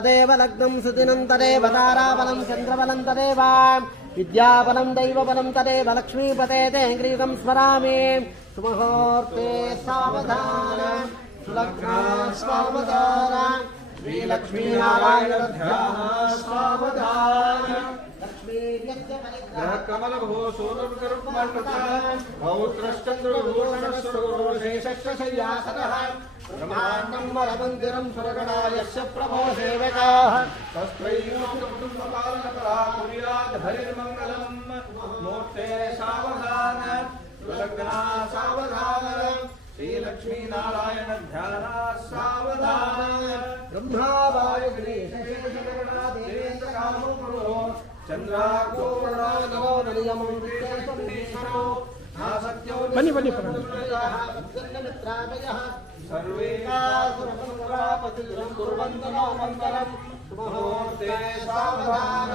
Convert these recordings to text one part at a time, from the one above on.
तदेव लग्नं सुदिनं तदेव ताराबलं चन्द्रबलं तदेव विद्याबलं दैवबलं तदेव लक्ष्मीपते ते ग्रीवं स्मरामि सुमुहूर्ते सावधान सुलग्ना सावधान श्रीलक्ष्मीनारायण ध्यान सावधान कमलभूषोरुकरुक्मण्डलभूत्रश्चन्द्रभूषणस्वरोषेशस्यशय्यासनः ब्रह्माण्डं वरमन्दिरं सुरगणायस्य प्रभो सेवकाः तस्त्रैलोककुटुम्बपालनकलाकुर्याद्धरिर्मङ्गलम् मूर्ते सावधान सुलग्ना सावधान श्रीलक्ष्मीनारायण ध्यान सावधान ब्रह्मावाय गणेशेशगणा देवेन्द्र कामो प्रभो चन्द्रार्को वर्णागो नलियमं विद्यासमीश्वरो नासत्यो बनि सर्वे सुरपतिं कुर्वन्तु नो मङ्गलम् मुहूर्ते सावधान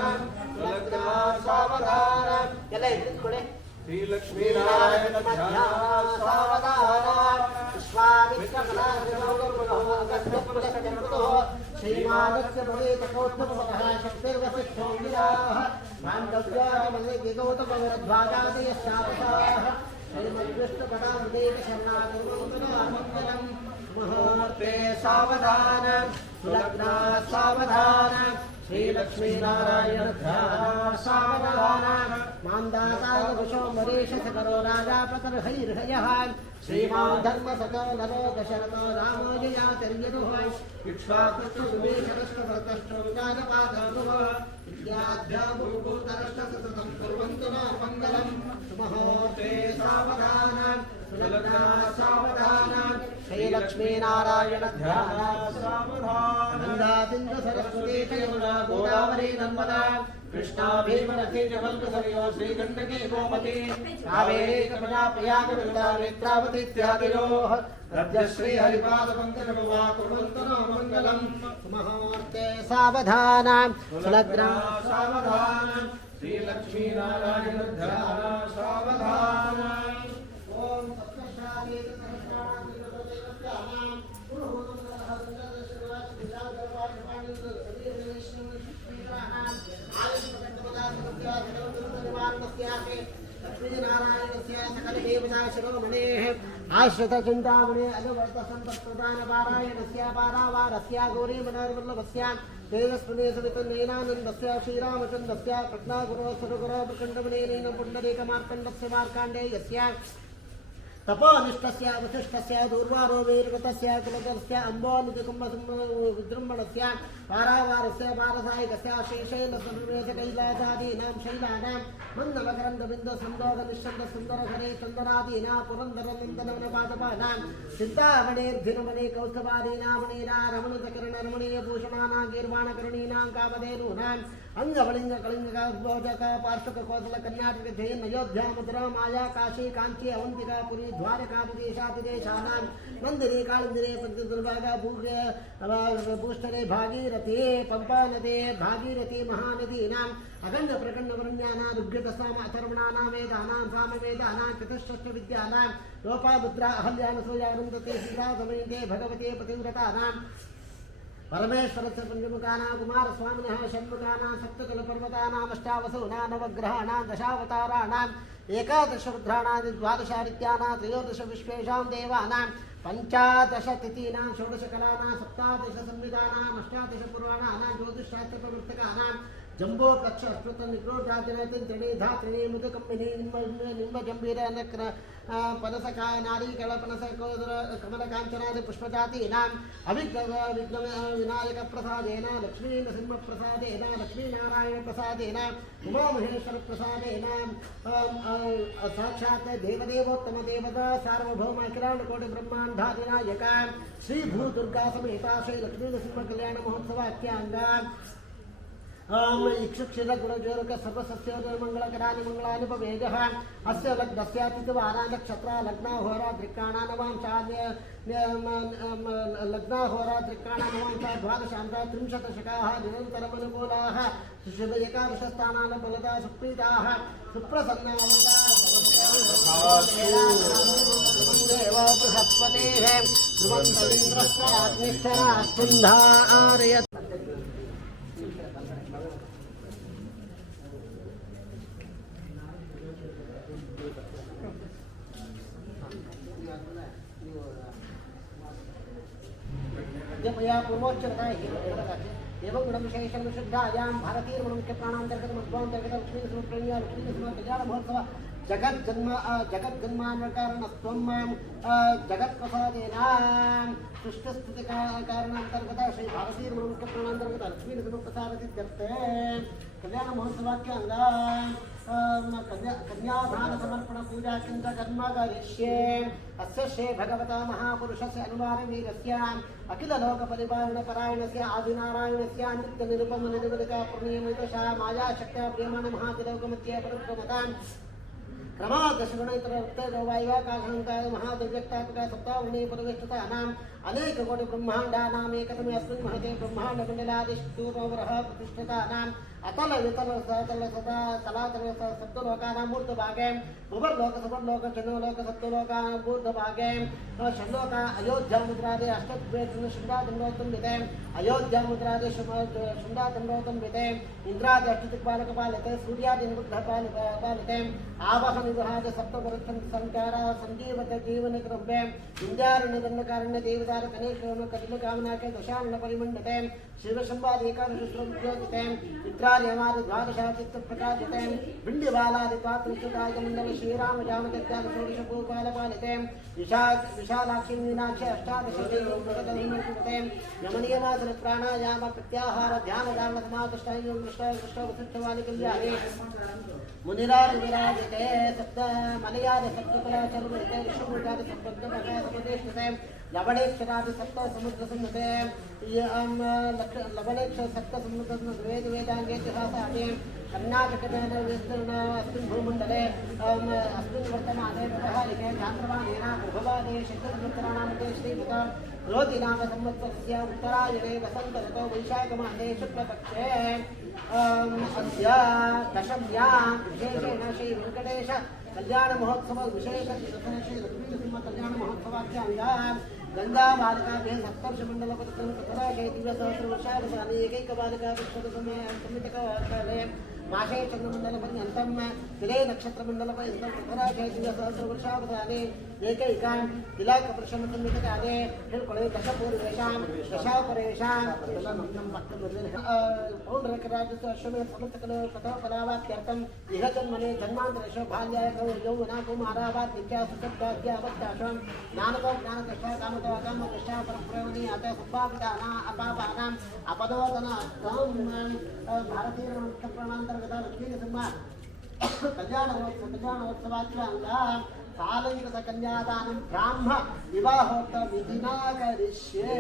सुलग्ना सावधान ಎಲ್ಲ ಇಟ್ಕೊಳ್ಳಿ श्रीलक्ष्मीनारायण ध्यान सावधान श्रीमानस्य भवेतकोत्तमपदः शक्तिर्वसिष्ठो गिराः माण्डव्यामले गौतमवरध्वाजादयश्चापसाः श्रीमद्विष्णुपदामृतेशरणागुरुमङ्गलम् मुहूर्ते सावधान सुलग्ना सावधान श्रीलक्ष्मीनारायण ध्यान सावधान मान्दातावशो मरीश सकरो राजापतर्हैर्हयः श्रीमान् धर्मसको नरो दशरथो रामो जयातिर्यदुः इक्ष्वाकुष्ठुमेशरष्टभर्तष्टो जातपादानुः विद्याध्याभूभूतरष्टसततं कुर्वन्तु नो मङ्गलम् मुहूर्ते सावधान सुलग्ना सावधान श्रीलक्ष्मीनारायण ध्यान सावधान नन्दासिन्धु सरस्वती यमुना गोदावरी नर्मदा कृष्णा भीमनदी जगल्कसरयो श्रीगण्डकी गोमती कावेरी कमला प्रयागविदा नेत्रावती इत्यादयोः रज्जश्री हरिपादपङ्कजमुवा कुर्वन्तु नो मङ्गलम् मुहूर्ते सावधान सुलग्ना सावधान श्रीलक्ष्मीनारायण ध्यान सावधान ओम सप्तशाली लक्ष्मीनारायणस्य सकल देवता शिरोमणेः आश्रितचिन्तामणे अनुवर्तसम्पत्प्रदानपारायणस्य पारावारस्य गौरीमनोर्वल्लभस्य तेजस्विने सवितुर्नयनानन्दस्य श्रीरामचन्द्रस्य प्रज्ञागुरो सुरगुरो प्रचण्डमुनेन पुण्डरीकमार्कण्डस्य मार्काण्डेयस्य तपोनिष्ठस्य वसिष्ठस्य दूर्वारो वीरकृतस्य कुलकस्य अम्बोनिधिकुम्भविजृम्भणस्य पारावारस्य पारसायिकस्य श्रीशैलसर्वेशकैलासादीनां शैलानां मन्दमकरन्दबिन्दुसन्दोगनिश्चन्दसुन्दरहरे चन्दनादीनां पुरन्दरनन्दनवनपादपानां चिन्तामणेर्धिनमणे कौस्तभादीनामणीना रमणीतकरणरमणीयभूषणानां गीर्वाणकरणीनां कामधेनूनां अंगवलिंग पार्श्वक कौशल कर्नाटक जैन अयोध्या मथुरा माया काशी कांची अवंतिका पुरी द्वारका विदेशातिदेशानां मंदिरे कालिंदिरे पंचदुर्गा भूष्टरे भागीरथी पंपा नदे भागीरथी महानदीनां अखंड प्रखंड वरण्यानां ऋग्वेदसाम अथर्वणानां वेदानां सामवेदानां चतुष्षष्ठ विद्यानां लोपामुद्रा अहल्यानसूयानन्दते सीता समेते भगवते पतिव्रतानां परमेश्वरस्य पंचमुखानां कुमारस्वामिनः षण्मुखानां सप्तकलपर्वतानाम् अष्टावसूनां नवग्रहाणां दशावताराणाम् एकादशरुद्राणां द्वादशादित्यानां त्रयोदश विश्वेषां देवानां पंचादश तिथीनां षोडशकलानां सप्तादश संविधानाम् अष्टादश पुराणानां ज्योतिषशास्त्रप्रवर्तकानां जम्बो कक्ष अश्वत निग्रोधातिरति त्रिणीधा त्रिणी मुदकम्बिनी निम्ब जम्बीर नक्र पनसका नारीकल पनस कमलकांचनादि पुष्पजातीनां अभिघ्न विनायक प्रसादेन लक्ष्मी नृसिंह प्रसादेन लक्ष्मीनारायण प्रसादेन उमामहेश्वर प्रसादेन साक्षात् देवदेवोत्तम देवता सार्वभौम अखिलांडकोटि ब्रह्मांडाधिनायक श्री भूदुर्गा समेता श्री लक्ष्मी नृसिंह कल्याण महोत्सवाख्यांगा इक्षुक्षिर गुणजोरक सर्वसस्योर्मङ्गलकराणि मङ्गलानि भवेजः अस्य लग्नस्यातिथिवारा नक्षत्रा लग्नाहोरा त्रिकाणा नवांशाद्य लग्नाहोरात्रिकाणा नवांशा द्वादशान्ता त्रिंशतशकाः निरन्तरमनुकूलाः शुभ एकादशस्थानानि फलदा सुप्रीताः सुप्रसन्नाः बृहस्पतेः ध्रुवन्तरिन्द्रस्याग्निश्चरास्पुन्धारयत् मया पूर्वोच्चरता एवं गुणविशेषण शुद्धायां भारतीय मुख्य प्राणांतर्गत मध्वांतर्गत लक्ष्मी समप्रणीय लक्ष्मी सम कल्याण महोत्सव जगज्जन्माकारणस्त्वं जगत्प्रसादेन सृष्टिस्थिति कारणांतर्गत श्री भारतीय मुख्य प्राणांतर्गत लक्ष्मी समप्रसादित्यर्थे कल्याण महोत्सवाख्यांगा कन्यादान समर्पण पूजा किंच कर्म करिष्ये अस्य श्री भगवता महापुरुषस्य अनुवाद वीरस्य अखिल लोक परिपालन परायणस्य आदिनारायणस्य नित्य निरुपम निर्वलिका पूर्णिमितशा माया शक्त्या प्रेमण महातिलोकमत्ये परब्रह्मतां क्रमादशगुणैतरवायुवाकाशंकार महादिव्यक्तात्मक सप्तावर्णे परिवेष्टितानाम् अनेक कोटि ब्रह्माण्डानाम् एकतमे अस्मिन् महते ब्रह्माण्डमण्डलादिष्टूरवरः प्रतिष्ठितानाम् अतल वितल सतल सदा तलातल सप्तलोकानां मूर्धभागे भुवर्लोक सुवर्लोक जनोलोक सप्तलोकानां मूर्धभागे षण्लोक अयोध्यामुद्रादि अष्टद्वैतन शृङ्गादण्डोत्तम विते अयोध्यामुद्रादि शृङ्गादण्डोत्तम विते इन्द्रादि अष्टदिक्पालकपालिते सूर्यादि निरुद्धपालिते आवह निवहाद सप्तवरक्षं संकार संजीवत जीवन क्रमे विद्यारण्यदण्डकारण्य देवदार कनेश्वर कटिलकामना के दशानन परिमण्डते शिवशंवाद एकादशोद्योगिते चित्रार्यमादि द्वादशाचित्त प्रकाशिते बिण्डिबालादि त्वात्रिशुतायमण्डल श्रीराम जानकत्यादि षोडश भूपालपालिते विशालाक्षी मीनाक्षी अष्टादश देवते यमनीयमासन प्राणायाम प्रत्याहार ध्यान धारण समाधिष्ठान कृष्ण कृष्ण वसिष्ठवाणी कल्याणे मुनिराज विराजते सप्त मलयाद सप्तकला चर्वते विष्णुमूर्तादि सप्तमहासमदेष्टते लवणेक्षरादि सप्त समुद्र संहते लवणेक्ष सप्त समुद्र वेद वेदांगेतिहासादि कर्नाटकदेन विस्तृण अस्मिन् भूमण्डले अस्मिन् वर्तमाने व्यवहारिके चान्द्रमानेन उभवादे शतसहस्राणामते श्रीमत रोधिनाम संवत्सरस्य उत्तरायणे वसन्त ऋतौ वैशाखमासे शुक्लपक्षे अद्य दशम्यां विशेषेण श्री वेङ्कटेश कल्याण महोत्सव विशेष श्री लक्ष्मीनृसिंह कल्याण महोत्सवाख्यांगां गंगा बालिकाभ्यः सप्तर्षिमण्डलपत्रं तथा दिव्यसहस्रवर्षावसाने एकैकबालिका विश्वसमये समितकाले माशे चन्द्रमण्डलपर्यन्तं तिले नक्षत्रमण्डलपर्यन्तं सहस्रवर्षावधाने एकैकां तिलाकप्रशमसन्निकटाने हिल्कुळे दशपूर्वेषां दशापरेषां पौण्डरकराजस्य अश्वमेध समस्तकलो कथोपलावाप्यर्थम् इह जन्मने जन्मान्तरेषु बाल्याय यौवना कौमारावात् विद्या सुखद्वाद्यावत्याशं ज्ञानतो ज्ञानकष्टा कामतो अकामकष्टा परप्रवणि अत सम्पादिताना अपापानाम् अपदोदनार्थं भारतीयप्रणान्तर्गत लक्ष्मीनरसिंह कल्याणोत्सवाच्चाङ्गा सालङ्कृत कन्यादानं ब्राह्म विवाहोत्तर विधिना करिष्ये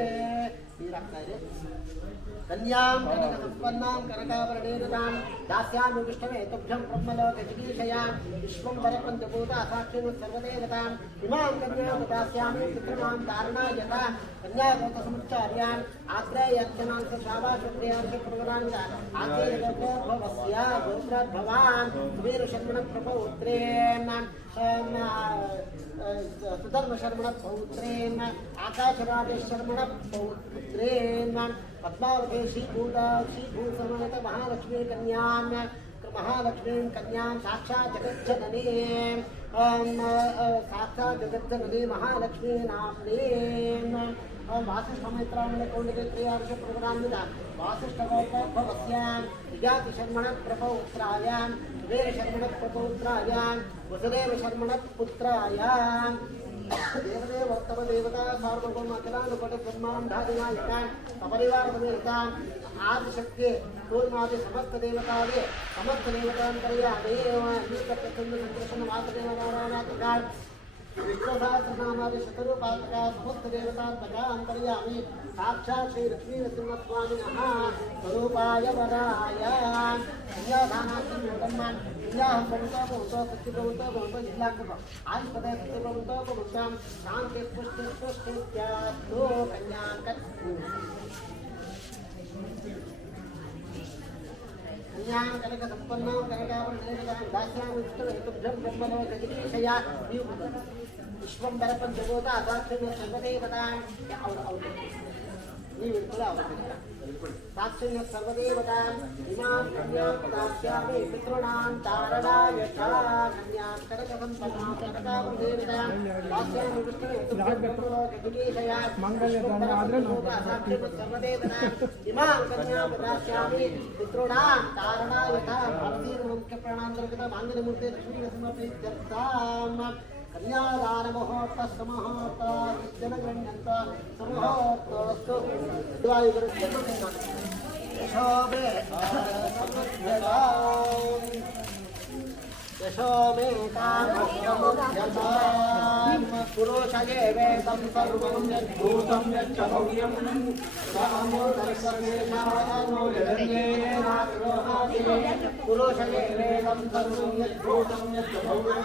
कन्यां कनकसम्पन्नां कनकाभरणेन तां दास्यामि विष्णवे तुभ्यं ब्रह्मलोकचिकीर्षयां विश्वं वरपञ्चभूता साक्षिणः सर्वदेवताम् इमां कन्यां दास्यामि पितॄणां धारणायता कन्यागोत्रसमुच्चार्याम् आग्रेयर्चनां शावाशुक्रियार्षप्रवरान् आग्रेयगोत्रोद्भवस्य गोत्राद्भवान् कुबेरशर्मणप्रपौत्रेण सुधर्मशर्मणपौत्रेण आकाशराजेशर्मणपौत्रेण पद्मावती श्रीभूसमवेत महालक्ष्मी कन्यां साक्षात् जगज्जननीं महालक्ष्मी नाम्नीं वासिष्ठमैत्रामणकौण्डिकक्रियार्षप्रवरान्विता वासिष्ठगोत्रोद्भवस्यां विजातिशर्मणप्रपौत्रायां कुबेरशर्मणप्रपौत्रायां वसुदेवशर्मणपुत्रायां देवदेवोत्तम देवता सार्वभौम अखिलानुपटब्रह्माण्डादिनायकान् सपरिवारसमेतान् आदिशक्ति कूर्मादि समस्त देवतावे समस्त देवतान् करयामि वासुदेवनारायणात्मकान् विष्णुसहस्रनामादि शतरूपात्मका समस्त देवतात्मकान् करयामि साक्षात् श्री लक्ष्मीनरसिंहस्वामिनः स्वरूपाय वराय कन्यादानार्थं योगम्मान् कन्याः भवतो सत्यभवतो भवतो जिल्लाकृतम् आयुष्पदे सत्यभवतो भवतां शान्ति पुष्टित्यास्तु कन्यां कन्यां कनकसम्पन्नां कनकाभरणेन दास्यामि विष्णवे तुभ्यं ब्रह्मलोकचिकीर्षया विश्वंभरपञ्चभूता साक्षिणः सर्वदेवतां साक्षिण्यः सर्वदेवतां इमां कन्यां दास्यामि पितॄणां तारणाय च कन्यां कनकसम्पन्नां कनकाभरणेन दास्यामि विष्णवे तुभ्यं ब्रह्मलोकचिकीर्षया साक्षिणः सर्वदेवतां इमां कन्यां दास्यामि पितॄणां तारणाय च भारतीयमुख्यप्राणान्तर्गत माङ्गल्यमूर्ते लक्ष्मीनरसिंहप्रीत्यर्थां कन्यादान महोत्सव समहोत्सव जनगणन्त समहोत्सव यशोमे काममुद्यतां पुरुषये वेदं सर्वं यद्भूतं यच्च भव्यं पुरुषये वेदं सर्वं यद्भूतं यच्च भव्यं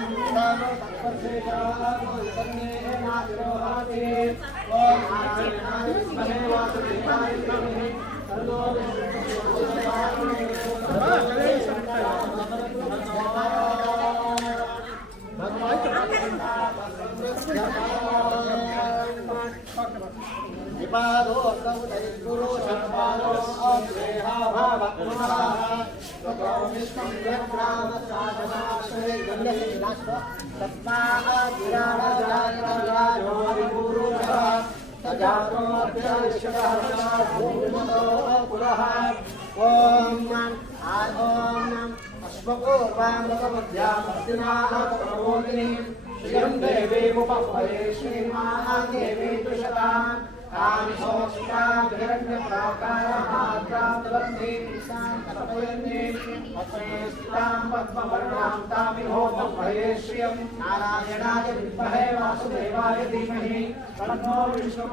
नारायणाय विद्महे वासुदेवाय धीमहि तन्नो विष्णुः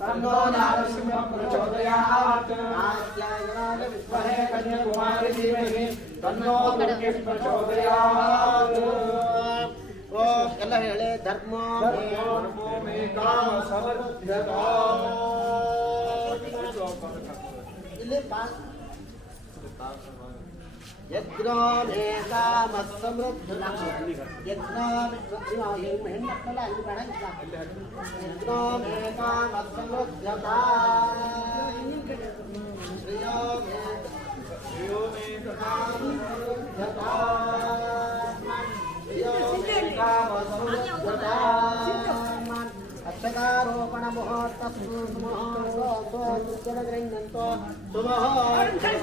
तन्नो नारसिंहः प्रचोदयात् नारायणाय विद्महे कन्याकुमारी धीमहि तन्नो दुर्गे प्रचोदयात् ಎಲ್ಲ ಹೇಳಿ ಧರ್ಮೋ ಮೇ ಕಾಮ ಸಮೃದ್ಧತಾ ಇಲ್ಲಿ ಯಜ್ಞೋ ಮೇ ಕಾಮ ಸಮೃದ್ಧತಾ ಯಜ್ಞೋ ಹೆಣ್ಣಕ್ಕಲ್ಲ ಇಲ್ಲಿ ಬೇಡ ಯಜ್ಞೋ ಮೇ ಕಾಮ ಸಮೃದ್ಧತಾ अक्षकारोपण मुहूर्तस्तु सुमुहूर्तो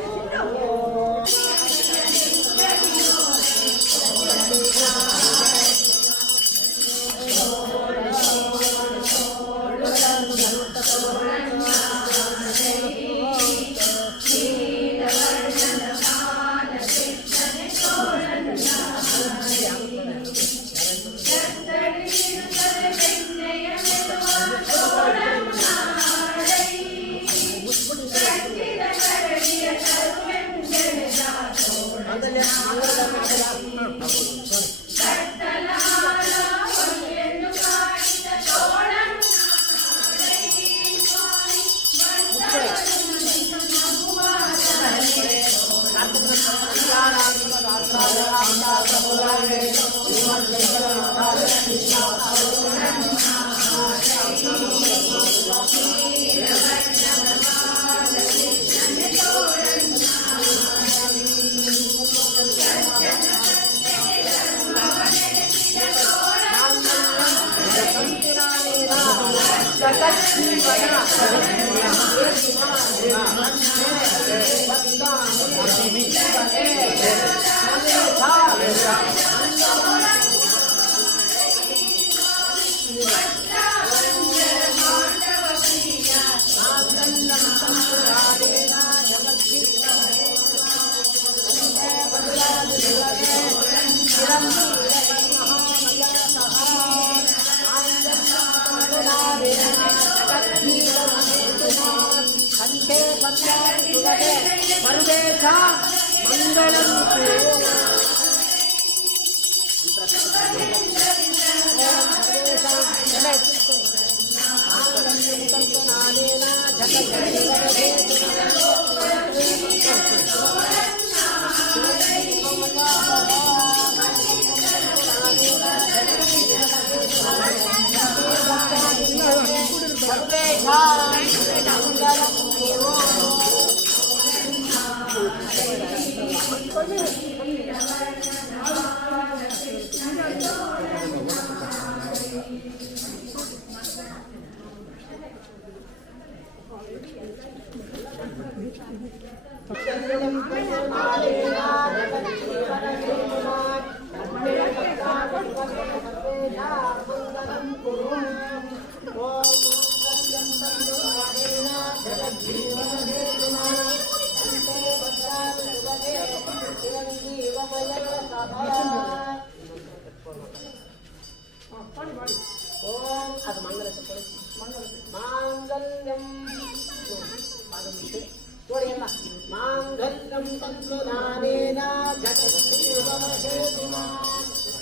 मांगल्यं तन्त्रदानेन जगत्सीवमहेतुना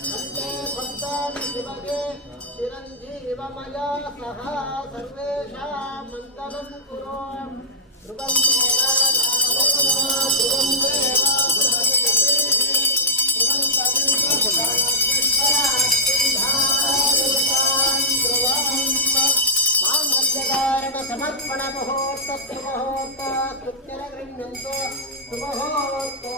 नमस्ते भक्तानि शिवगे चिरञ्जीवमया सह सर्वेषां मङ्गलं कुरु ध्रुवं देवा ध्रुवं देवा समर्पण मुहूर्त सुमुहूर्त स्तुत्यन गृह्णन्तो सुमुहूर्तो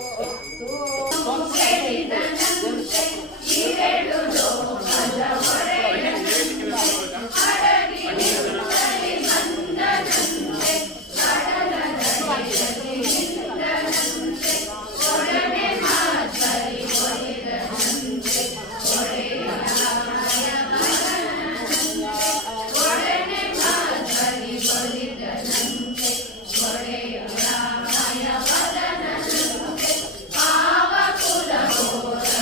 Thank you.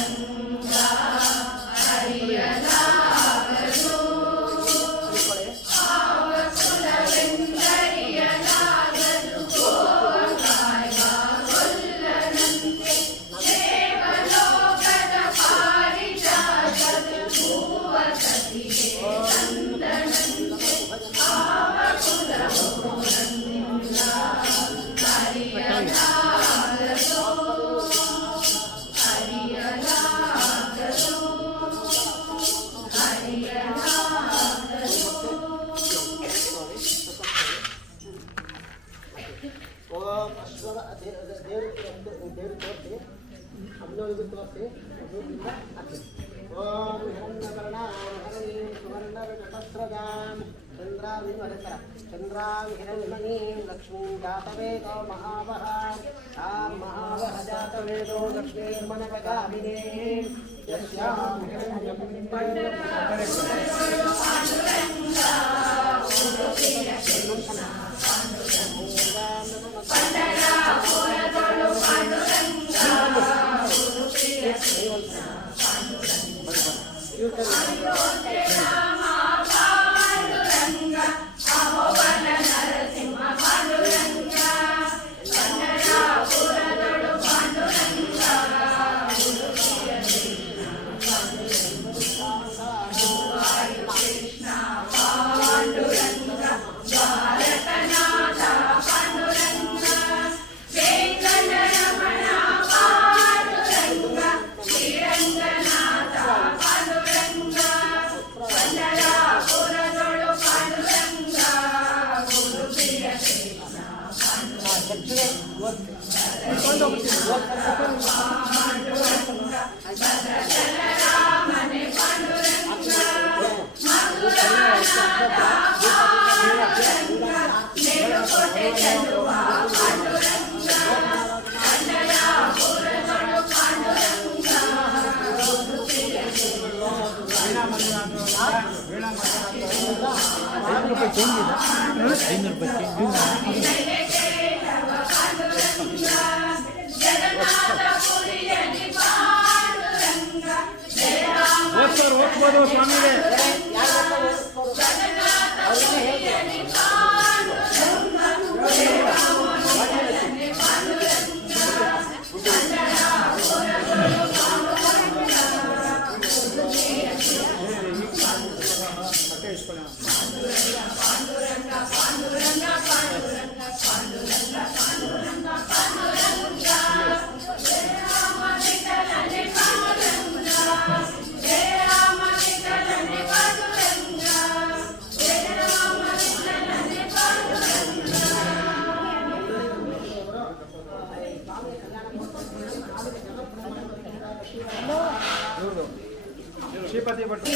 ಓಂ ಹಿರಣ್ಯಕರ್ಣಾಂ ಹರಯೀಂ ಸುವರ್ಣರಜತಸ್ರಜಾಂ ಚಂದ್ರಾಂ ಹಿರಣ್ಮಣೀಂ ಲಕ್ಷ್ಮೀಂ ಜಾತವೇದೋ ಮಹಾವಹಾಂ ತಾಂ ಮಹಾವಹ ಜಾತವೇದೋ ಲಕ್ಷ್ಮೀರ್ಮನವಗಾಮಿನೀಂ ಯಸ್ಯಾಂ ಹಿರಣ್ಯಂ ಶ್ರೀಪತಿ ಭಟ್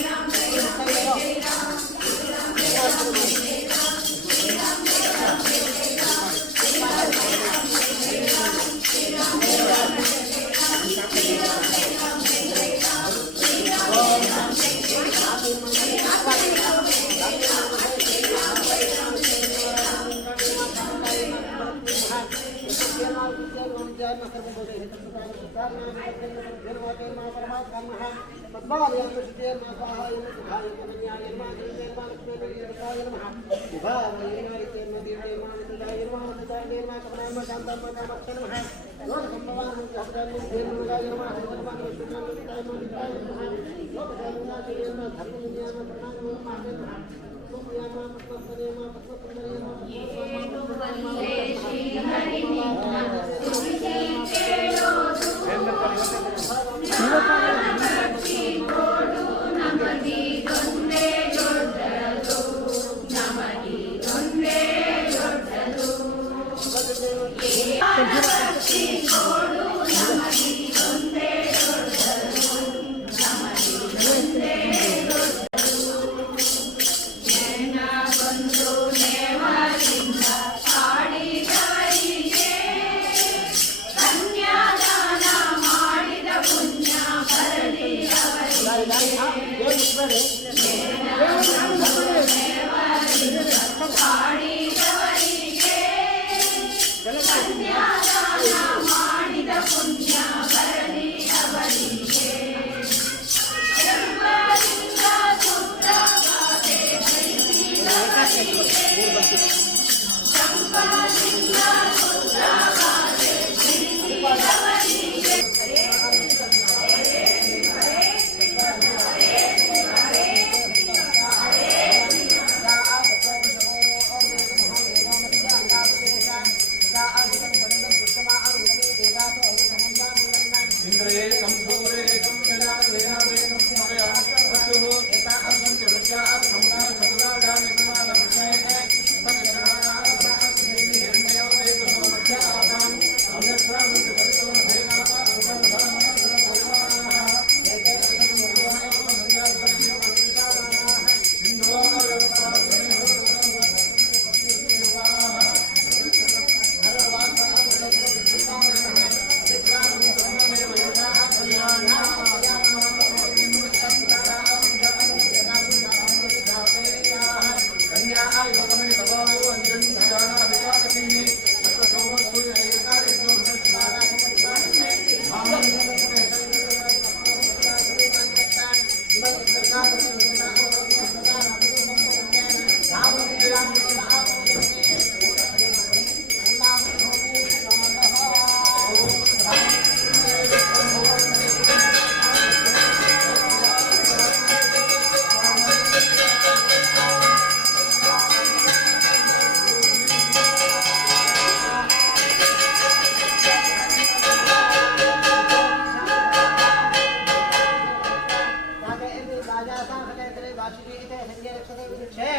वाचिते संजय रक्षते विक्षे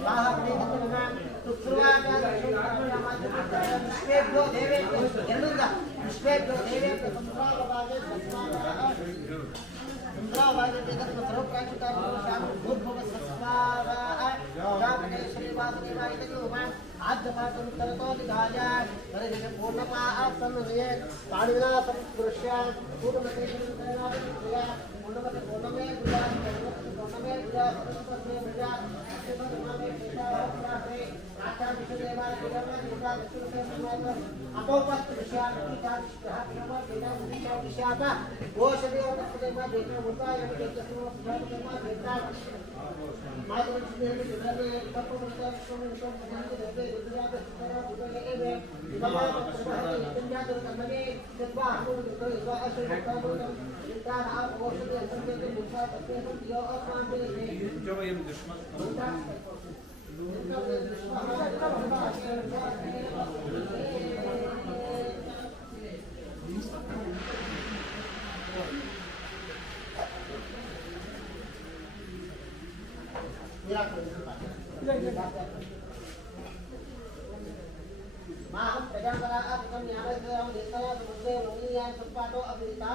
स्वाहा प्रेतत्वः विश्वेभ्यो देवेभ्यो ಎರಡರಿಂದ विश्वेभ्यो देवेभ्यो संप्रावागे संप्रावागे तत्र सर्वप्राचिताः भूर्भुवस्वस्वाहा जागणेश्वरीवासुदेवायतयोः आद्यपाठं तरतो विधाय परिजन पूर्णमा आत्मनिये पाणिविनाशं पुरुष्य पूर्णमते पूर्णमते पूर्णमे पूजा पूर्णमे पूजा सर्वस्मे पूजा सर्वस्मे पूजा आचार्य विष्णुदेवाय पूजा पूजा विष्णुदेवाय अपोपस्त विषयाः पूजा पूजा विषयाः गोषदेव तत्देव देव मुद्राय देवस्य पूजा देवता मातृदेवी देवी तपोवृत्ता सोमोषं भजन्ति देवे रुद्राद सुतरा उदये एवे विभवाः पुण्याद कर्मणे तद्वा हनुमतो इवा अशुभकामो चिंतान आप औषधि संकेत मुखा तत्व यो अपांते जवयम दुष्मन माहं प्रजापरा अकं न्यायस्य निस्तरा समुद्रे मुनियाय संपादो अभिता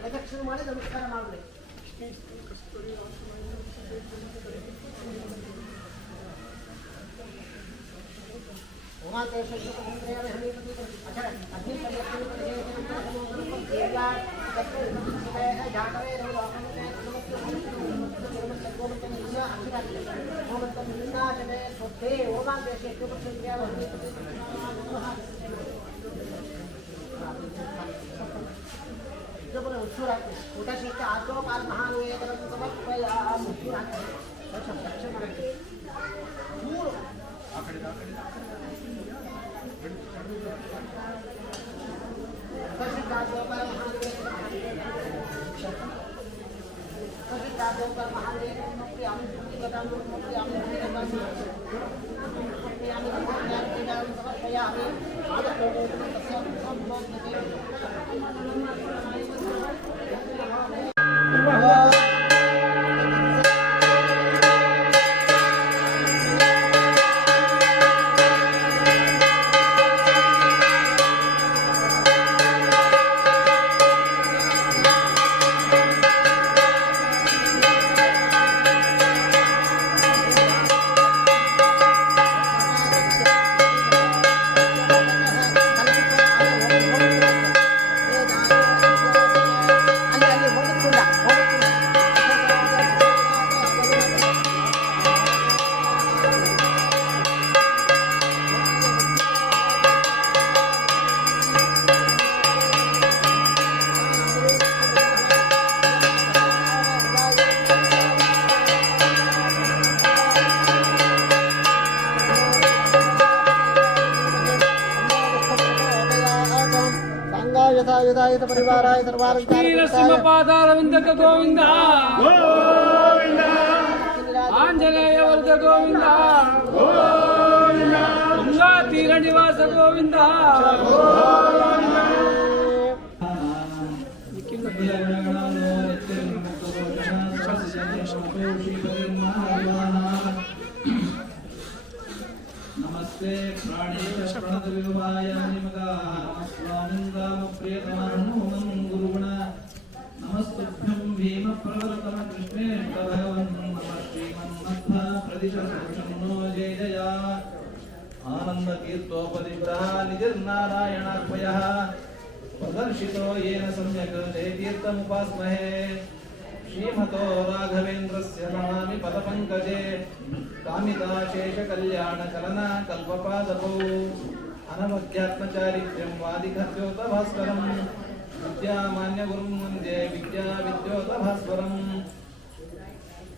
ಪ್ರದಕ್ಷಿಣೆ ಮಾಡಿ ನಮಸ್ಕಾರ ಮಾಡಬೇಕು. ಊಟ ಶಕ್ತಿ ಆತ್ಮಪಾಲ ಮಹಾವೇದನ ಸಮರ್ಪಯಾಮಿ ಮೂರು युधायुध परिवाराय सर्वारविंद गोविंद आंजनेय वर्ध गोविंद गंगा तीर निवास गोविंद ರಾಮ ಪ್ರಿಯತಮಂ ಗುರುಗುಣ ನಮಸ್ತುಭ್ಯಂ ಭೀಮ ಪ್ರವರ್ತಮ ಕೃಷ್ಣೇಷ್ಟ ಭಗವನ್ ನಮಃ ಶ್ರೀಮನ್ಮಧ್ವ ಪ್ರದಿಶ ಸಂಶನ್ನೋ ಜಯ ಜಯ ಆನಂದ ತೀರ್ಥೋಪದಿಷ್ಟ ನಿಧಿರ್ನಾರಾಯಣಾತ್ಮಯಃ ಪ್ರದರ್ಶಿತೋ ಯೇನ ಸಮ್ಯಕ್ ಜಯತೀರ್ಥಮುಪಾಸ್ಮಹೇ ಶ್ರೀಮತೋ ರಾಘವೇಂದ್ರಸ್ಯ ನಮಾಮಿ ಪದಪಂಕಜೇ ಕಾಮಿತಾಶೇಷ ಕಲ್ಯಾಣ ಕಲನ ಕಲ್ಪಪಾದಪೌ ಅನವಧ್ಯಾತ್ಮಚಾರಿತ್ರ್ಯಂ ವಾದಿಘದ್ಯೋತ ಭಾಸ್ಕರಂ ವಿದ್ಯಾಮಾನ್ಯ ಗುರುಂ ವಂದೇ ವಿದ್ಯಾ ವಿದ್ಯೋತ ಭಾಸ್ವರಂ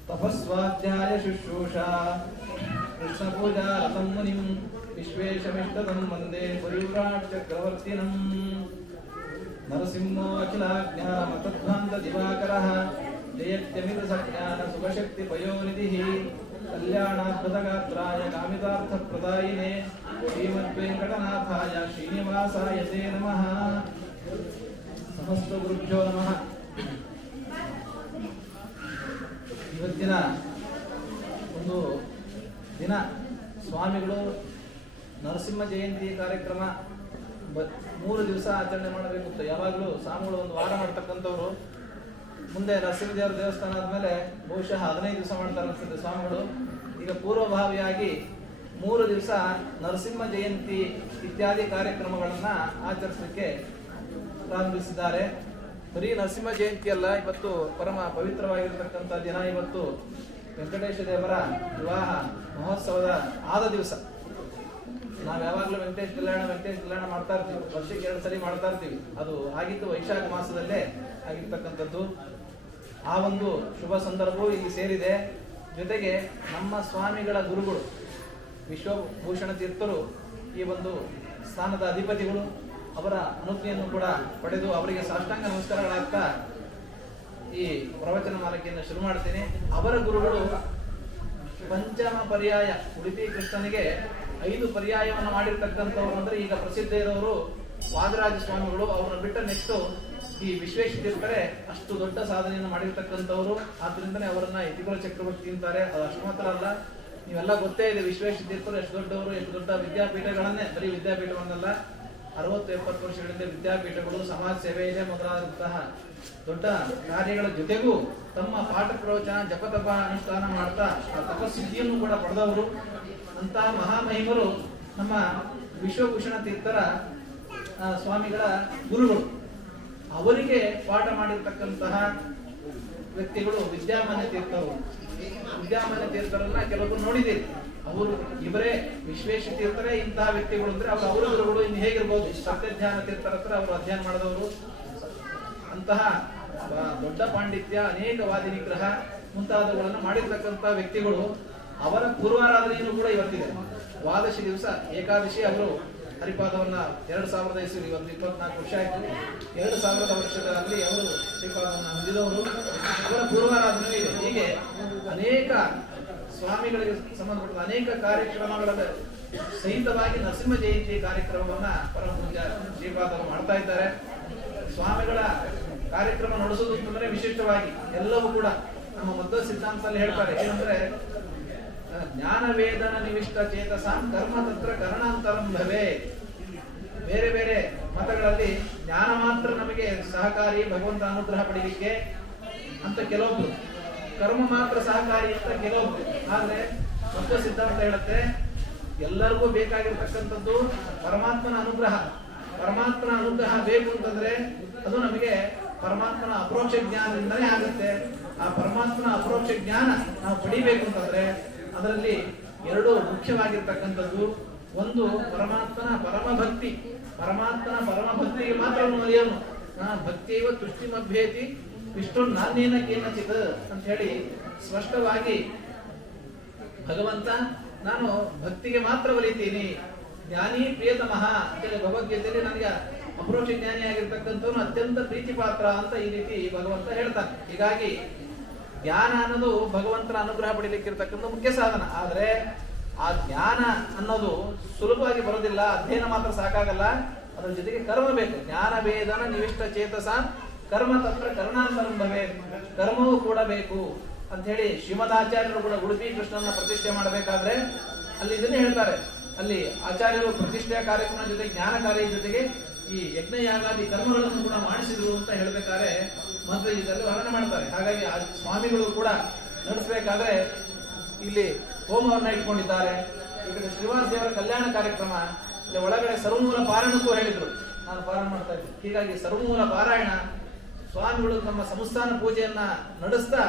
ತಪಸ್ವಾಧ್ಯಾಯ ಶುಶ್ರೂಷಾ ಕೃಷ್ಣ ಪೂಜಾ ರತಂ ಮುನಿಂ ವಿಶ್ವೇಶಮಿಷ್ಟತಂ ವಂದೇ ಪರಿವ್ರಾಟ್ ಚಕ್ರವರ್ತಿನಂ ನರಸಿಂಹೋ ಅಖಿಲಾಜ್ಞಾನಮತಧ್ವಾಂತ ದಿವಾಕರಃ ಜಯತ್ಯಮಿತ ಸಜ್ಞಾನ ಸುಖಶಕ್ತಿ ಪಯೋನಿಧಿಃ ಕಲ್ಯಾಣಾದ್ಭುತಗಾತ್ರಾಯ ಕಾಮಿತಾರ್ಥಪ್ರದಾಯಿನೇ ಶ್ರೀಮದ್ವೆಂಕಟನಾಥಾಯ ಶ್ರೀನಿವಾಸಾಯ ತೇ ನಮಃ ಸಮಸ್ತ ಗುರುಭ್ಯೋ ನಮಃ. ಇವತ್ತಿನ ಒಂದು ದಿನ ಸ್ವಾಮಿಗಳು ನರಸಿಂಹ ಜಯಂತಿ ಕಾರ್ಯಕ್ರಮ 3 ದಿವಸ ಆಚರಣೆ ಮಾಡಬೇಕಿತ್ತು. ಯಾವಾಗಲೂ ಸ್ವಾಮಿಗಳು ಒಂದು ವಾರ ಮಾಡ್ತಕ್ಕಂಥವ್ರು. ಮುಂದೆ ನರಸಿಂಹದೇವರ ದೇವಸ್ಥಾನ ಆದಮೇಲೆ ಬಹುಶಃ 15 ದಿವಸ ಮಾಡ್ತಾರೆ ಅನ್ಸುತ್ತೆ ಸ್ವಾಮಿಗಳು. ಈಗ ಪೂರ್ವಭಾವಿಯಾಗಿ 3 ದಿವಸ ನರಸಿಂಹ ಜಯಂತಿ ಇತ್ಯಾದಿ ಕಾರ್ಯಕ್ರಮಗಳನ್ನ ಆಚರಿಸಲಿಕ್ಕೆ ಪ್ರಾರಂಭಿಸಿದ್ದಾರೆ. ಬರೀ ನರಸಿಂಹ ಜಯಂತಿ ಅಲ್ಲ, ಇವತ್ತು ಪರಮ ಪವಿತ್ರವಾಗಿರ್ತಕ್ಕಂಥ ದಿನ. ಇವತ್ತು ವೆಂಕಟೇಶ ದೇವರ ವಿವಾಹ ಮಹೋತ್ಸವದ ಆದ ದಿವಸ. ನಾವು ಯಾವಾಗಲೂ ವೆಂಕಟೇಶ್ ಕಲ್ಯಾಣ ಮಾಡ್ತಾ ಇರ್ತೀವಿ. ವರ್ಷಕ್ಕೆ 2 ಸರಿ ಮಾಡ್ತಾ ಇರ್ತೀವಿ. ಅದು ಆಗಿದ್ದು ವೈಶಾಖ ಮಾಸದಲ್ಲೇ ಆಗಿರ್ತಕ್ಕಂಥದ್ದು. ಆ ಒಂದು ಶುಭ ಸಂದರ್ಭವೂ ಇಲ್ಲಿ ಸೇರಿದೆ. ಜೊತೆಗೆ ನಮ್ಮ ಸ್ವಾಮಿಗಳ ಗುರುಗಳು ವಿಶ್ವಭೂಷಣ ತೀರ್ಥರು ಈ ಒಂದು ಸ್ಥಾನದ ಅಧಿಪತಿಗಳು. ಅವರ ಅನುಜ್ಞೆಯನ್ನು ಕೂಡ ಪಡೆದು ಅವರಿಗೆ ಸಾಷ್ಟಾಂಗ ನಮಸ್ಕಾರಗಳಾಗ್ತಾ ಈ ಪ್ರವಚನ ಮಾಲಿಕೆಯನ್ನು ಶುರು ಮಾಡ್ತೇನೆ. ಅವರ ಗುರುಗಳು ಪಂಚಮ ಪರ್ಯಾಯ ಉಡುಪಿ ಕೃಷ್ಣನಿಗೆ 5 ಪರ್ಯಾಯವನ್ನು ಮಾಡಿರ್ತಕ್ಕಂಥವ್ರು ಅಂದ್ರೆ ಈಗ ಪ್ರಸಿದ್ಧ ಇರೋರು ವಾದರಾಜ ಸ್ವಾಮಿಗಳು. ಅವ್ರನ್ನ ಬಿಟ್ಟ ನೆಕ್ಸ್ಟ್ ಈ ವಿಶ್ವೇಶ ತೀರ್ಥರೇ ಅಷ್ಟು ದೊಡ್ಡ ಸಾಧನೆಯನ್ನು ಮಾಡಿರ್ತಕ್ಕಂಥವ್ರು. ಆದ್ರಿಂದನೇ ಅವರನ್ನ ಯತಿಕುಲ ಚಕ್ರವರ್ತಿ ಅಂತಾರೆ. ಅದು ಅಷ್ಟು ಮಾತ್ರ ಅಲ್ಲ, ನೀವೆಲ್ಲ ಗೊತ್ತೇ ಇದೆ ವಿಶ್ವೇಶ ತೀರ್ಥರು ಎಷ್ಟು ದೊಡ್ಡವರು, ಎಷ್ಟು ದೊಡ್ಡ ವಿದ್ಯಾಪೀಠಗಳನ್ನೇ, ಬರೀ ವಿದ್ಯಾಪೀಠವನ್ನಲ್ಲ 60-70 ವರ್ಷಗಳಿಂದ ವಿದ್ಯಾಪೀಠಗಳು, ಸಮಾಜ ಸೇವೆ ಇದೆ ಮೊದಲಾದಂತಹ ದೊಡ್ಡ ಕಾರ್ಯಗಳ ಜೊತೆಗೂ ತಮ್ಮ ಪಾಠ ಪ್ರವಚನ ಜಪತಪ ಅನುಷ್ಠಾನ ಮಾಡ್ತಾ ಆ ತಪಸ್ಸಿದ್ಧಿಯನ್ನು ಕೂಡ ಪಡೆದವರು. ಅಂತಹ ಮಹಾಮಹಿಮರು ನಮ್ಮ ವಿಶ್ವಭೂಷಣ ತೀರ್ಥರ ಸ್ವಾಮಿಗಳ ಗುರುಗಳು. ಅವರಿಗೆ ಪಾಠ ಮಾಡಿರ್ತಕ್ಕಂತಹ ವ್ಯಕ್ತಿಗಳು ವಿದ್ಯಾಮಾನ್ಯ ತೀರ್ಥರು. ವಿದ್ಯಾಮಾನ್ಯ ತೀರ್ಥರನ್ನ ಕೆಲವರು ನೋಡಿದ್ದೀರಿ. ಅವರು ಇವರೇ ವಿಶ್ವೇಶ ತೀರ್ಥರೇ ಇಂತಹ ವ್ಯಕ್ತಿಗಳು ಅಂದ್ರೆ ಅವರ ಗುರುಗಳು ಇನ್ನು ಹೇಗಿರ್ಬೋದು. ಸತ್ಯಧ್ಯಾನ ತೀರ್ಥರ ಹತ್ರ ಅವರು ಅಧ್ಯಯನ ಮಾಡಿದವರು. ಅಂತಹ ದೊಡ್ಡ ಪಾಂಡಿತ್ಯ, ಅನೇಕ ವಾದಿ ನಿಗ್ರಹ ಮುಂತಾದವುಗಳನ್ನು ಮಾಡಿರ್ತಕ್ಕಂಥ ವ್ಯಕ್ತಿಗಳು. ಅವರ ಪೂರ್ವಾರಾಧನೆಯನ್ನು ಕೂಡ ಇವತ್ತಿದೆ. ದ್ವಾದಶಿ ದಿವಸ ಏಕಾದಶಿ ಅವರು ಹರಿಪಾದವನ್ನ 2000 ಇಸ್ವಿ, ಇವತ್ತು 24 ವರ್ಷ ಆಯ್ತು. 2000 ವರ್ಷದಲ್ಲಿ ಅವರು ಹರಿಪಾದವನ್ನು ಹೊಂದಿದವರು. ಅವರ ಪೂರ್ವಾರಾಧನೆ ಇದೆ. ಹೀಗೆ ಅನೇಕ ಸ್ವಾಮಿಗಳಿಗೆ ಸಂಬಂಧಪಟ್ಟ ಅನೇಕ ಕಾರ್ಯಕ್ರಮಗಳ ಸಹಿತವಾಗಿ ನರಸಿಂಹ ಜಯಂತಿ ಕಾರ್ಯಕ್ರಮವನ್ನ ಪರಮ ಪೂಜ್ಯ ಶ್ರೀಪಾದರು ಮಾಡ್ತಾ ಇದ್ದಾರೆ. ಸ್ವಾಮಿಗಳ ಕಾರ್ಯಕ್ರಮ ನಡೆಸೋದು ಅಂತಂದ್ರೆ ವಿಶಿಷ್ಟವಾಗಿ ಎಲ್ಲವೂ ಕೂಡ ನಮ್ಮ ಮಧ್ವ ಸಿದ್ಧಾಂತದಲ್ಲಿ ಹೇಳ್ತಾರೆ. ಏನಂದ್ರೆ ಜ್ಞಾನ ವೇದನ ನಿವಿಷ್ಟ ಚೇತಸಾಂ ಕರ್ಮ ತತ್ರ ಕರಣಾಂತರಂ ಭವೇ. ಬೇರೆ ಬೇರೆ ಮತಗಳಲ್ಲಿ ಜ್ಞಾನ ಮಾತ್ರ ನಮಗೆ ಸಹಕಾರಿ, ಭಗವಂತ ಅನುಗ್ರಹ ಪಡೀಲಿಕ್ಕೆ ಅಂತ ಕೆಲವೊಬ್ರು, ಕರ್ಮ ಮಾತ್ರ ಸಹಕಾರಿ ಅಂತ ಕೆಲವೊಬ್ರು. ಆದ್ರೆ ಮಧ್ವ ಸಿದ್ಧಾಂತ ಹೇಳುತ್ತೆ ಎಲ್ಲರಿಗೂ ಬೇಕಾಗಿರ್ತಕ್ಕಂಥದ್ದು ಪರಮಾತ್ಮನ ಅನುಗ್ರಹ. ಪರಮಾತ್ಮನ ಅನುಗ್ರಹ ಬೇಕು ಅಂತಂದ್ರೆ ಅದು ನಮಗೆ ಪರಮಾತ್ಮನ ಅಪರೋಕ್ಷ ಜ್ಞಾನದಿಂದಲೇ ಆಗುತ್ತೆ. ಆ ಪರಮಾತ್ಮನ ಅಪರೋಕ್ಷ ಜ್ಞಾನ ನಾವು ಪಡಿಬೇಕು ಅಂತಂದ್ರೆ ಅದರಲ್ಲಿ 2 ಮುಖ್ಯವಾಗಿರ್ತಕ್ಕಂಥದ್ದು. ಒಂದು ಪರಮಾತ್ಮನ ಪರಮಭಕ್ತಿ. ಪರಮಾತ್ಮನ ಪರಮಭಕ್ತಿಗೆ ಮಾತ್ರ ಮರೆಯೋನು. ಭಕ್ತಿಯವ ತುಷ್ಟಿಮಭ್ಯೇತಿ ವಿಷ್ಣು ನಾನೇನ ಕೇನಚಿತ್ ಅಂತ ಹೇಳಿ ಸ್ಪಷ್ಟವಾಗಿ ಭಗವಂತ ನಾನು ಭಕ್ತಿಗೆ ಮಾತ್ರ ಒಲಿತೀನಿ. ಜ್ಞಾನಿ ಪ್ರಿಯತಮಃ ಅಂತೇಳಿ ಭಗವದ್ಗೀತೆಯಲ್ಲಿ ನನಗೆ ಅಪರೋಕ್ಷ ಜ್ಞಾನಿ ಆಗಿರ್ತಕ್ಕಂಥವನು ಅತ್ಯಂತ ಪ್ರೀತಿ ಪಾತ್ರ ಅಂತ ಈ ರೀತಿ ಭಗವಂತ ಹೇಳ್ತಾನೆ. ಹೀಗಾಗಿ ಜ್ಞಾನ ಅನ್ನೋದು ಭಗವಂತನ ಅನುಗ್ರಹ ಪಡೀಲಿಕ್ಕಿರ್ತಕ್ಕಂಥ ಮುಖ್ಯ ಸಾಧನ. ಆದ್ರೆ ಆ ಜ್ಞಾನ ಅನ್ನೋದು ಸುಲಭವಾಗಿ ಬರೋದಿಲ್ಲ. ಅಧ್ಯಯನ ಮಾತ್ರ ಸಾಕಾಗಲ್ಲ, ಅದರ ಜೊತೆಗೆ ಕರ್ಮ ಬೇಕು. ಜ್ಞಾನ ವೇದನ ನಿವಿಷ್ಟ ಚೇತಸ ಕರ್ಮ ತತ್ರ ಕರ್ಣಾಂತರಂ ಭವೇ. ಕರ್ಮವೂ ಕೂಡ ಬೇಕು ಅಂತ ಹೇಳಿ ಶ್ರೀಮದಾಚಾರ್ಯರು ಕೂಡ ಉಡುಪಿ ಕೃಷ್ಣನ ಪ್ರತಿಷ್ಠೆ ಮಾಡಬೇಕಾದ್ರೆ ಅಲ್ಲಿ ಇದನ್ನೇ ಹೇಳ್ತಾರೆ. ಅಲ್ಲಿ ಆಚಾರ್ಯರು ಪ್ರತಿಷ್ಠೆಯ ಕಾರ್ಯಕ್ರಮ ಜೊತೆಗೆ ಜ್ಞಾನ ಕಾರ್ಯ ಜೊತೆಗೆ ಈ ಯಜ್ಞಯಾಗಾದಿ ಕರ್ಮಗಳನ್ನು ಕೂಡ ಮಾಡಿಸಿದ್ರು ಅಂತ ಹೇಳ್ಬೇಕಾದ್ರೆ ಮಧ್ವದಲ್ಲಿ ವರ್ಣನೆ ಮಾಡ್ತಾರೆ. ಹಾಗಾಗಿ ಆ ಸ್ವಾಮಿಗಳು ಕೂಡ ನಡೆಸಬೇಕಾದ್ರೆ ಇಲ್ಲಿ ಹೋಮವನ್ನ ಇಟ್ಕೊಂಡಿದ್ದಾರೆ. ಈ ಕಡೆ ಶ್ರೀನಿವಾಸ ದೇವರ ಕಲ್ಯಾಣ ಕಾರ್ಯಕ್ರಮ, ಇಲ್ಲಿ ಒಳಗಡೆ ಸರ್ವಮೂಲ ಪಾರಾಯಣಕ್ಕೂ ಹೇಳಿದ್ರು, ನಾನು ಪಾರಾಯಣ ಮಾಡ್ತಾ ಇದ್ದೆ. ಹೀಗಾಗಿ ಸರ್ವಮೂಲ ಪಾರಾಯಣ ಸ್ವಾಮಿಗಳು ತಮ್ಮ ಸಂಸ್ಥಾನ ಪೂಜೆಯನ್ನ ನಡೆಸ್ತಾ